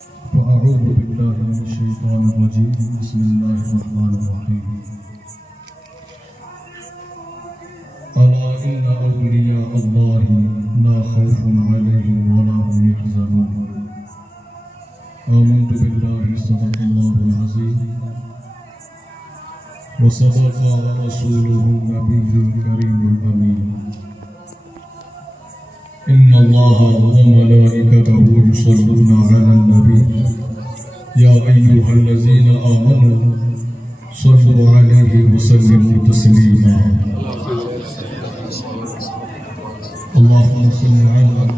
فأعوذ بالله من الشيطان الرجيم بسم الله الرحمن الرحيم ألا إن أولياء الله لا خوف عليهم ولا هم يحزنون آمنت بالله صدق الله العظيم وصدق رسوله النبي الكريم الأمين إن الله وملائكته يصلون على النبي يا أيها الذين آمنوا صلوا عليه وسلموا تسليما اللهم صل على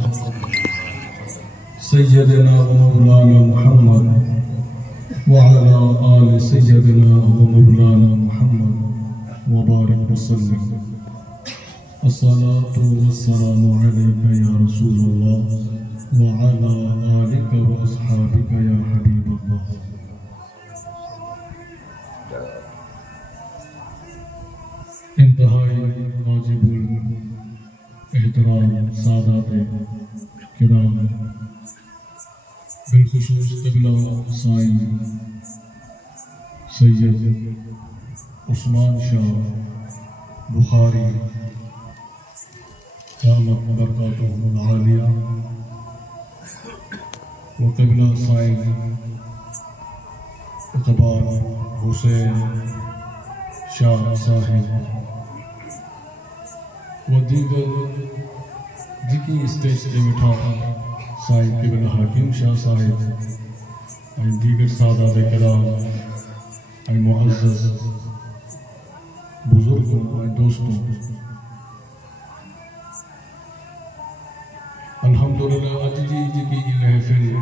سيدنا ومولانا محمد وعلى آل سيدنا ومولانا محمد وبارك وسلم الصلاة والسلام عليك يا رسول الله وعلى آلك وأصحابك يا حبيب الله انتہائی واجب الاحترام سادات کرام بالخصوص قبلہ سائن سید عثمان شاہ بخاری دامت برکاتہم العالیہ وقبلہ سائن اقبال حسین شاہ صاحب و دیگر جکی اسٹیج سے مٹھا سائن قبلہ حاکم شاہ صاحب دیگر سادات کرام معزز بزرگوں دوستوں الحمدللہ اج جی کی محفل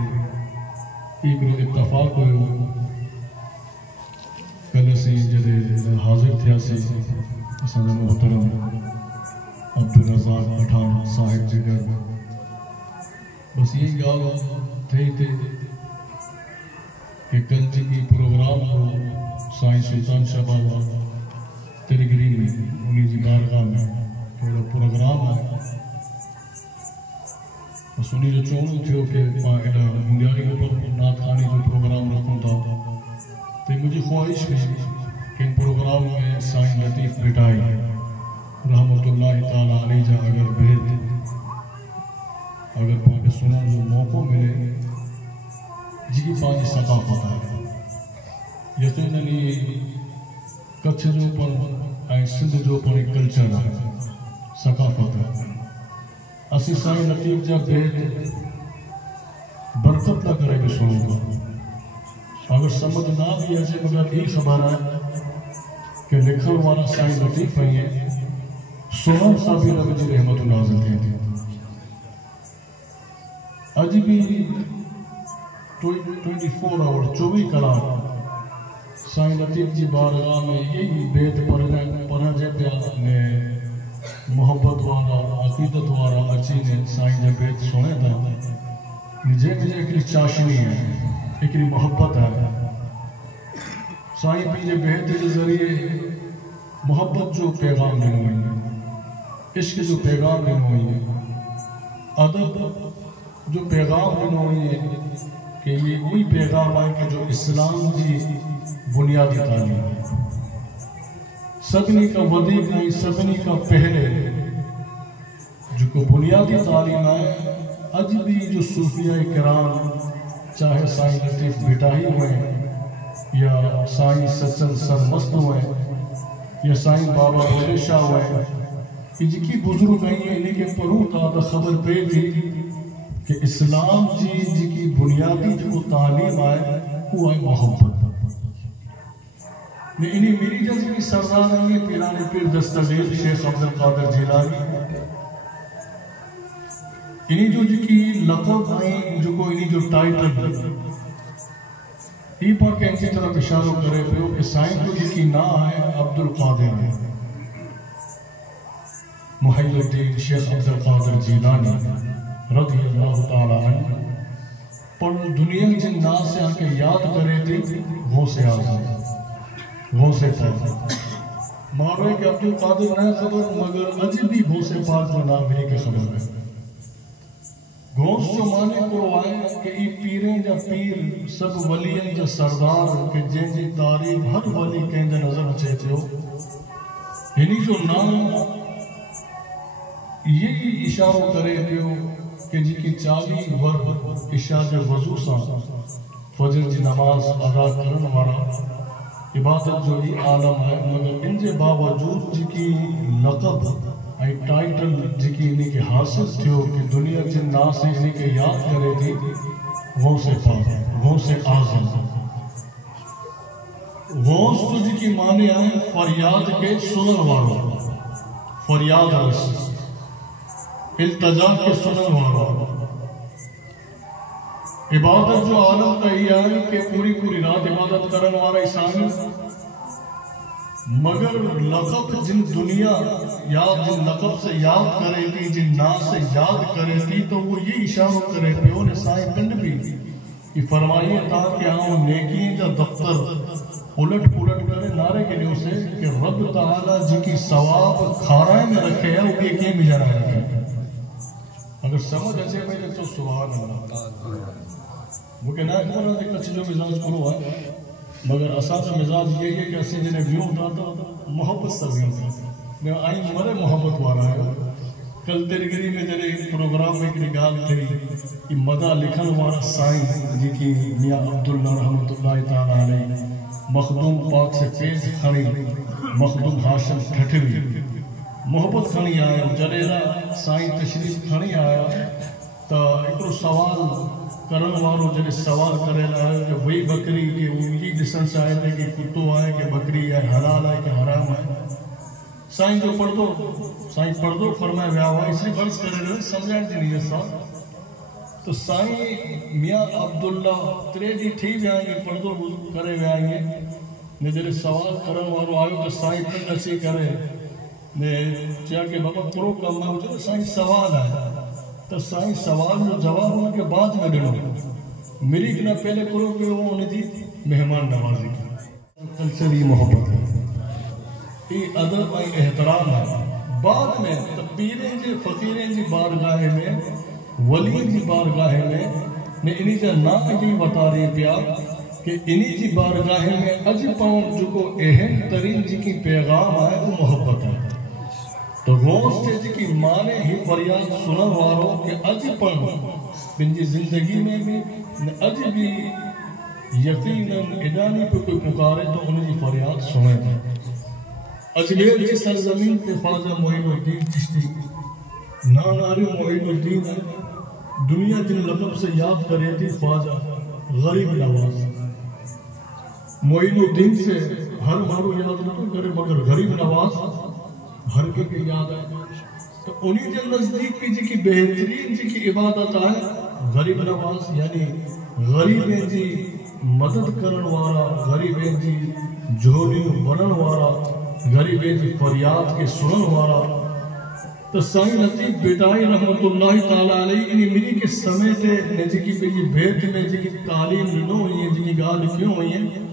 ایک اتفاق ہوئے کل سے جدے حاضر تھیا سے اساں محترم عبدالرزاق پٹھان صاحب جگر بس یہ گال تھے کہ کل جی کی پروگرام ہو سائیں سلطان شاہ بابا تیری گرین میں انہیں جی بارگاہ میں پروگرام ہے سنی جو چونو تھیو کہ ایڈا منڈیاری اوپر نات خانی جو پروگرام رکھوں تھا تو مجھے خواہش بھی کہ ان پروگرام میں سائن لطیف بٹائی رحمت اللہ تعالیٰ علیہ جا اگر بہت اگر پاکے سنوں جو موقع ملے جی کی پانچ ثقافت ہے یقیناً کچھ جو پر سندھ جو پر ایک کلچر ہے ثقافت ہے اسی سائیں لطیف جا بیت برکت نہ کرے بھی سنوں گا اگر سمجھ نہ بھی ایسے مگر ہی خبر ہے کہ لکھن والا سائیں لطیف ہیں سنن صاحبی رب جی رحمت نازل کہتے ہیں آج بھی 24 آور 24 کلام سائیں لطیف جی بارگاہ میں یہی بیت پڑھا جائے نے محبت والا عقیدت والا اچھی نے سائیں جب بیت سنے تھا مجھے ایکلی چاشنی ہے ایکلی محبت ہے سائیں بھی جب بیت کے ذریعے محبت جو پیغام دینے ہوئی ہے عشق جو پیغام دینے ہوئی ہے ادب جو پیغام دینے ہوئی ہے کہ یہ وہی پیغام آئے کہ جو اسلام کی بنیادی تعلیم ہے سبنی کا ودیق نہیں سبنی کا پہلے جو کو بنیادی تعلیم ہے اج بھی جو صوفیہ کرام چاہے سائیں لطیف بٹائی ہوئے یا سائیں سچن سرمست ہوئے یا سائیں بابا بھولے شاہ ہوئے جی کی بزرگ ہیں انہیں کے پروں تا خبر پہ تھی کہ اسلام جی کی بنیادی جو تعلیم آئے وہ ہے محبت انہیں میری جیسے کی سردار ہیں پیران پیر دستگیر شیخ عبدالقادر جیلانی انہیں جو کی لقب ہیں جو کو انہیں جو ٹائٹل ای پاک انسی طرح اشارہ کرے پہ کہ سائن کو جی کی نا ہے عبدالقادر ہے محی الدین شیخ عبدالقادر جیلانی رضی اللہ تعالیٰ عنہ پر دنیا کی جن نا سے آ کے یاد کرے تھے وہ سے آزاد وہ سے پاک مارے کہ عبدالقادر نہ خبر مگر عجیبی وہ سے پاک جو نام ہے کہ خبر ہے گوس جو مانے کو آئے کہ ای پیریں جا پیر سب ولین جا سردار کہ جن جی تعریف ہر ولی کہیں جا نظر اچھے تھے ہو یعنی جو نام یہی اشارہ کرے دیو کہ جی کی 40 ور اشارہ وضو سا فجر جی نماز ادا کرن وارا عبادت جو ہی عالم ہے مگر ان جے باوجود جی کی لقب ای ٹائٹل جی کی انہی کے حاصل تھیو کہ دنیا جن ناس انہی کے یاد کرے تھی غوث پاک غوث اعظم غوث تو جی کی معنی آئے فریاد کے سنن وارو فریاد رس التجا کے سنن وارو عبادت جو عالم کا ہی آئی کہ پوری رات عبادت کرن وارا انسان مگر لقب جن دنیا یا جن لقب سے یاد کرے تھی جن ناس سے یاد کرے تھی تو وہ یہ اشارہ کرے تھے انہیں سائیں پنڈ بھی کہ فرمائیے تھا کہ ہاں نیکی جا دفتر الٹ کرے نعرے کے لیے اسے کہ رب تعالیٰ جی کی ثواب کھارائے میں رکھے ہے وہ ایک میں جانا رکھے اگر سمجھ ایسے میں تو سبحان اللہ وہ کہ نہ خبر ہے کہ جو مزاج کرو ہے مگر اساس مزاج یہ ہے کہ اسی جنہیں ویو اٹھاتا محبت سا ویو اٹھاتا میں آئیں مرے محبت وارا ہے کل تیرگری میں جنہیں پروگرام میں ایک گال تھی کہ مدہ لکھن وارا سائن جی کی میاں عبداللہ رحمت اللہ تعالیٰ علیہ مخدوم پاک سے فیض کھڑی مخدوم حاشم ٹھٹھوی محبت کھڑی آیا جلیرہ سائن تشریف کھڑی آیا تا ایک سوال کرن وارو جنہیں سوال کرے لائے کہ وہی بکری کہ وہ یہ ڈسن چاہے تھے کہ کتو آئے کہ بکری ہے حلال ہے کہ حرام ہے سائن جو پڑھ دو فرمائے بیاوا اس لیے فرض کرے رہے سمجھائیں جی نہیں ہے صاحب تو سائن میاں عبداللہ ترے جی ٹھی بھی آئیں گے پڑھ دو کرے بھی آئیں گے نے جنہیں سوال کرن وارو آئے تو سائن پھر اچھی کرے نے چاہا کہ بابا کرو کام ہے مجھے سائن سوال ہے تو سائیں سوال جو جواب ہونے کے بعد میں دنوں میری کنا پہلے کرو کہ وہ انہیں تھی مہمان نوازی کی کلچری محبت ہے یہ ادب اور احترام ہے بعد میں پیریں جی فقیریں جی بارگاہ میں ولین جی بارگاہ میں نے انہی جا نام جی بتا رہی پیا کہ انہی جی بارگاہ میں اج پاؤں جو کو اہم ترین جی کی پیغام آئے وہ محبت ہے تو غوث جی کی مانے ہی فریاد سنن وارو کہ اج پڑھ بنجی زندگی میں بھی اج بھی یقیناً ادانی پہ کوئی پکارے تو انہیں جی فریاد سنے تھے اجمیر جی سرزمین پہ خواجہ معین الدین چشتی ناناری معین الدین ہے دنیا جن لقب سے یاد کرے تھی خواجہ غریب نواز معین الدین سے ہر مارو یاد نہ کرے مگر غریب نواز ہر کے یاد ہے تو انہی جن نزدیک کی جی کی بہترین جی کی عبادت آئے غریب نواز یعنی غریبیں جی مدد کرن وارا غریبیں جی جھولی بنن وارا غریبیں جی فریاد کے سنن وارا تو سائیں لطیف بیٹائی رحمت اللہ تعالیٰ علیہ انہی میری کے سمیتے نے جی کی پہ جی بیت میں جی کی تعلیم لنو ہوئی ہیں جی کی گال کیوں ہوئی ہیں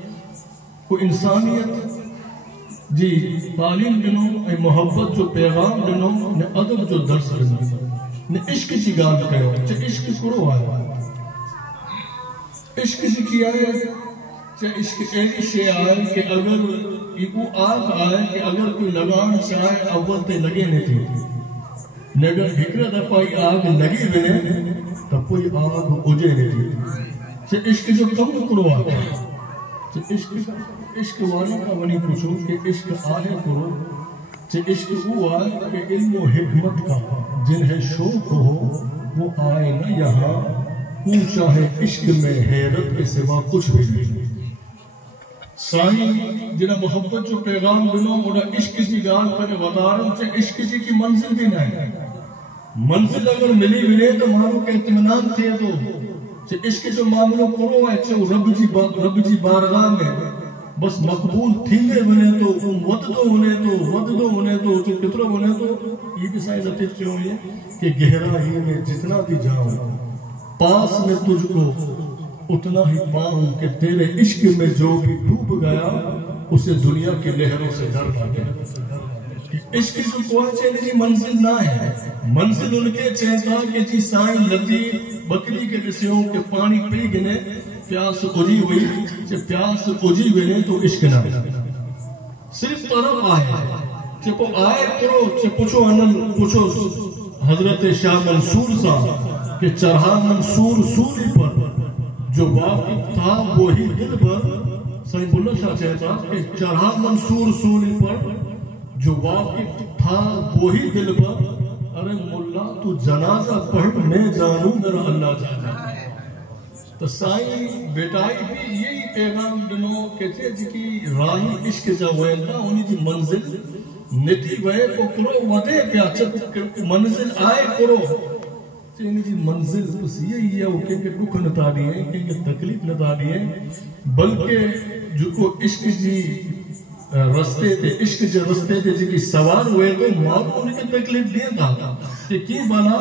کوئی انسانیت جی تعلیم دنوں اے محبت جو پیغام دنوں نے ادب جو درس دنوں نے عشق کی گال کہو چاہے عشق کرو آیا عشق جی کی آئے چاہے عشق ایسی شے آئے کہ اگر یہ آگ آئے کہ اگر کوئی لگان چاہے اول تے لگے نہیں تھی لیکن ہکر دفعی آگ لگی بنے تب کوئی آگ اجے نہیں تھی چاہے عشق جو کم کرو آئے عشق والی کا ونی پوچھو کہ عشق آئے کرو چاہے عشق وہ آئے کہ علم و حکمت کا جنہیں شوق ہو وہ آئے نہ یہاں وہ چاہے عشق میں حیرت کے سوا کچھ بھی نہیں سائیں جنہیں محبت جو پیغام دنوں انہیں عشق کی گال کرنے بتا رہا ہوں چاہے عشق جی کی منزل بھی نہیں منزل اگر ملے تو مانو کہ اطمینان تھے تو عشق جو معاملوں کرو ہے چاہے رب جی بارگاہ میں بس مقبول تھیلے بنے تو وددو ہونے تو کترو ہونے تو یہ بھی سائیں لطیف کیوں ہے کہ گہرائی میں جتنا بھی جاؤں پاس میں تجھ کو اتنا ہی پاؤں کہ تیرے عشق میں جو بھی ڈوب گیا اسے دنیا کی لہروں سے ڈر لگے عشق جو کوئی چیز جی منزل نہ ہے، منزل ان کے چہتا کہ جی سائیں لدی بکری کے دسیوں کے پانی پی گنے پیاس اجی ہوئی، کہ پیاس اجی گنے تو عشق نہ ہے، صرف طرف آئے چپو آئے کرو چپوچو انل پوچھو حضرت شاہ منصور صاحب کہ چرہا منصور سوری پر جو واقف تھا وہی دل پر، سعید اللہ شاہ چہتا کہ چرہا منصور سوری پر جو واقف تھا وہی دل پر، ارے ملا تو جنازہ پڑھ میں جانوں میرا اللہ جانا۔ تو سائیں بیٹائی بھی یہی پیغام دنوں کہتے جی کی راہی عشق جا ویندہ انہی جی منزل نتی وے کو کرو ودے پیا چپ منزل آئے کرو چینی جی منزل بس یہی ہے وہ کہ دکھ نتا دیئے کہ تکلیف نتا دیئے، بلکہ جو کو عشق جی رستے تے عشق جی رستے تے جی کی سوار ہوئے تو مارو انہیں کی تکلیف دیا تھا کہ کی بالا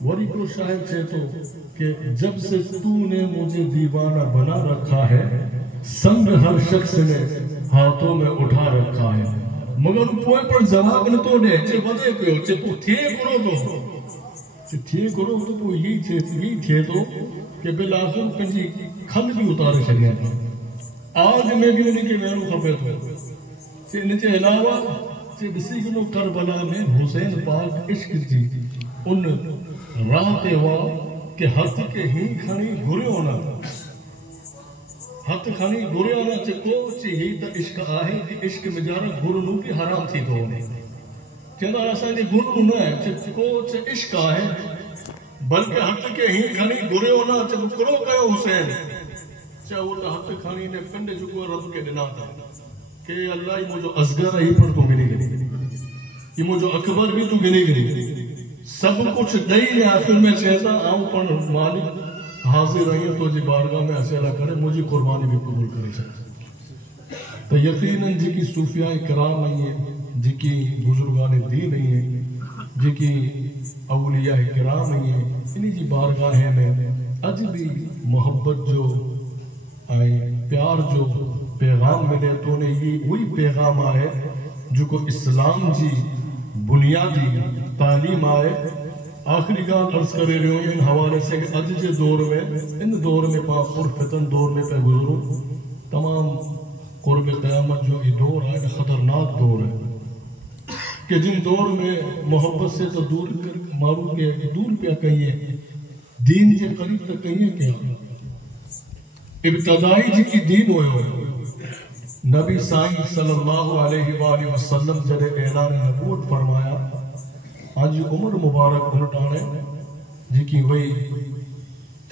وری کو شاہد چھے تو کہ جب سے تو نے مجھے دیوانہ بنا رکھا ہے سنگ ہر شخص نے ہاتھوں میں اٹھا رکھا ہے، مگر پوئے پر جواب نہ تو دے چھے ودے پہ ہو چھے پو تھے کرو تو چھے تھے کرو تو پو یہی تھے تو کہ بالآخر پنجی کھل بھی اتارے شریعہ تھا، آج میں بھی انہیں کے میروں خفے تو چھے نیچے علاوہ چھے بسی کنو کربلا میں حسین پاک عشق جی ان راہ تے ہوا کہ ہاتھ کے ہی کھانی گھرے ہونا، ہاتھ کھانی گھرے ہونا چکو چی ہی تا عشق آہے کہ عشق میں جارا گھرنو کی حرام تھی تو ہونے چندہ ایسا کہ گھرنو نہ ہے چکو چی عشق آہے بلکہ ہاتھ کے ہی کھانی گھرے ہونا چکو کرو گئے حسین چاہے وہ ہاتھ کھانی نے پنڈے چکو رب کے دنا تھا کہ اللہ یہ مجھو ازگر ہی پر تو گنی گنی یہ مجھو اکبر بھی تو گنی گنی سب کچھ دئی نے آخر میں کہتا آؤں پر مالک حاضر رہی تو جی بارگاہ میں اسئلہ کرے مجھے قربانی بھی قبول کرے چاہتا تو یقیناً جی کی صوفیاء کرام نہیں ہے، جی کی بزرگان دین نہیں ہے، جی کی اولیاء کرام نہیں ہے، انہی جی بارگاہ میں اج بھی محبت جو آئے پیار جو پیغام ملے تو نے یہ وہی پیغام آئے جو کو اسلام جی بنیادی تعلیم آئے۔ آخری گاہ عرض کرے رہے ہوں ان حوالے سے کہ اج جے دور میں ان دور میں پرفتن دور میں پہ گزروں تمام قرب قیامت جو یہ دور ہے خطرناک دور ہے کہ جن دور میں محبت سے تو دور معروف کے دور پہ کہیے دین کے قریب تک کہیے کیا ابتدائی جی کی دین ہوئے نبی سائیں صلی اللہ علیہ وآلہ وسلم جب اعلان نبوت فرمایا آج عمر مبارک انٹانے جی کی وہی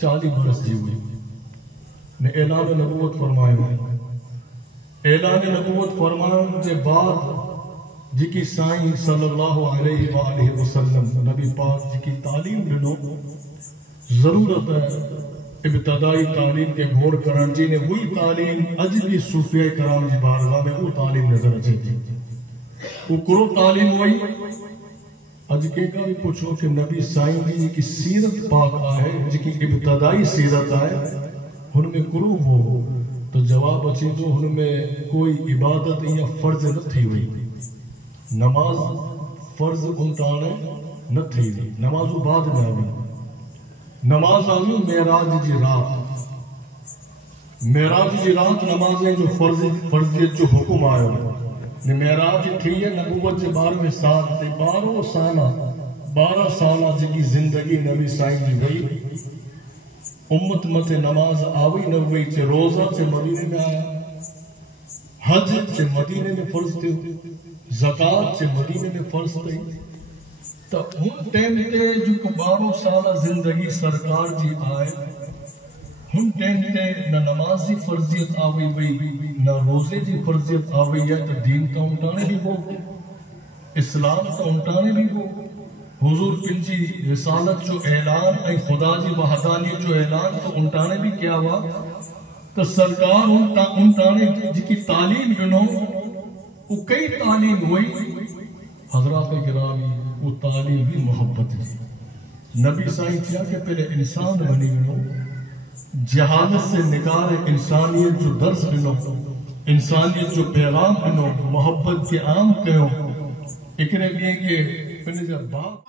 40 برس جی ہوئی نے اعلان نبوت فرمایا، اعلان نبوت فرمایا کے بعد جی کی سائیں صلی اللہ علیہ وآلہ وسلم نبی پاک جی کی تعلیم لنو ضرورت ہے ابتدائی تعلیم کے گھوڑ کرن جی نے وہی تعلیم اج بھی صوفیاء کرام جی بارگاہ میں وہ تعلیم نظر اچھے تھی وہ کرو تعلیم ہوئی اج کے کا بھی پوچھو کہ نبی سائیں جی کی سیرت پاک آئے جی کی ابتدائی سیرت آئے ان میں کرو وہ تو جواب اچھی تو ان میں کوئی عبادت یا فرض نہ تھی ہوئی، نماز فرض انتانے نہ تھی ہوئی، نماز بعد میں آئی، نماز آئی معراج جی رات، معراج جی رات نمازیں جو فرضیت جو حکم آئے معراج تھی ہے نبوت جی 12ویں سال تے 12 سالہ جی کی زندگی نبی سائیں جی گئی امت مت نماز آوی نوی چے روزہ چے مدینے میں آیا، حج چے مدینے میں فرض تھی، زکاة چے مدینے میں فرض تھی، تو ہن ٹیم تے جو 12 سالہ زندگی سرکار جی آئے ہن ٹیم تے نہ نماز جی فرضیت آوی وئی نہ روزے جی فرضیت آوی ہے تو دین تا انٹانے بھی ہو اسلام تا انٹانے بھی ہو حضور پنجی رسالت جو اعلان اے خدا جی وحدانیت جو اعلان تو انٹانے بھی کیا ہوا تو سرکار انٹانے جی کی تعلیم جنہوں وہ کئی تعلیم ہوئی حضرات گرامی وہ تعلیم بھی محبت ہے نبی سائیں کیا کہ پہلے انسان بنی گنو جہالت سے نکال انسانیت جو درس بنو انسانیت جو پیغام بنو محبت کے عام کہو ایکنے بھی ہیں کہ پہلے جب باپ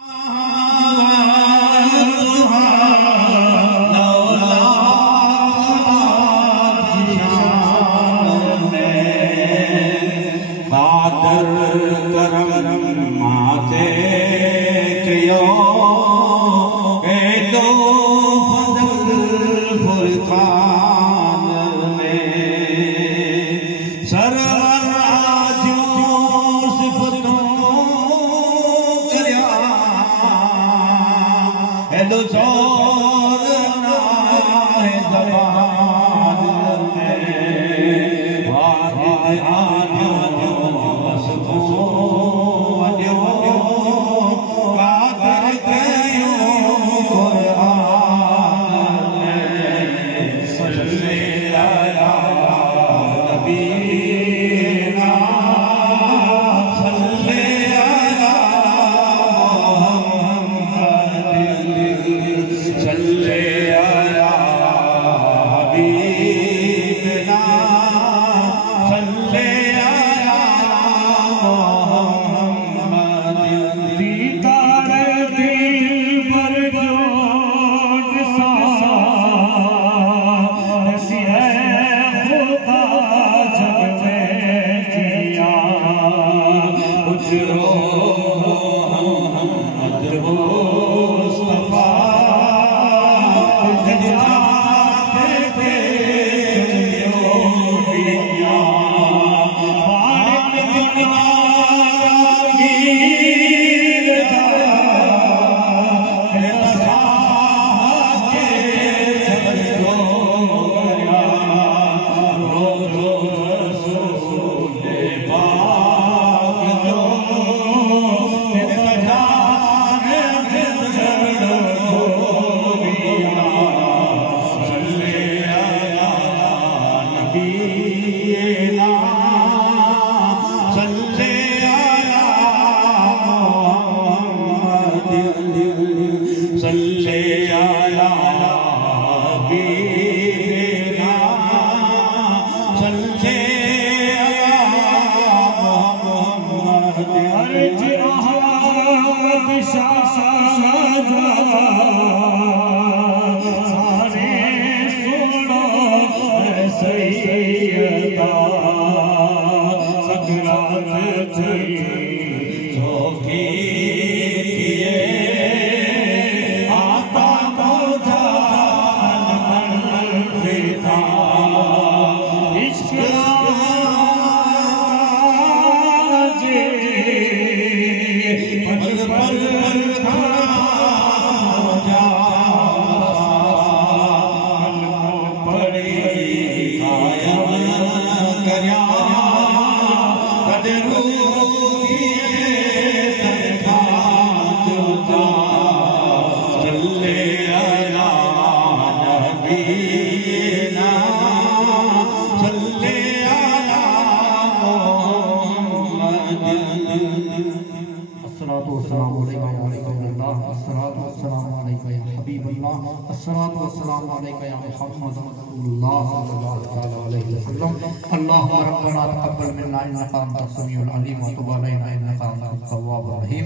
اللهم ربنا تقبل منا انك انت السميع العليم وتب علينا انك انت التواب الرحيم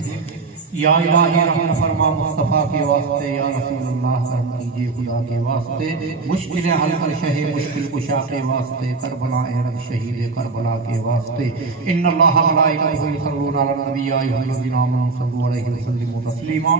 یا الہی رحم فرما مصطفیٰ کے واسطے، یا رسول اللہ کرم کیجئے خدا کے واسطے، مشکل حل کر شہ مشکل کشا کے واسطے، کربلا رب شہید کربلا کے واسطے۔ ان اللہ ملائکتہ یصلون علی النبی یا ایھا الذین آمنوا صلوا علیہ وسلموا تسلیما۔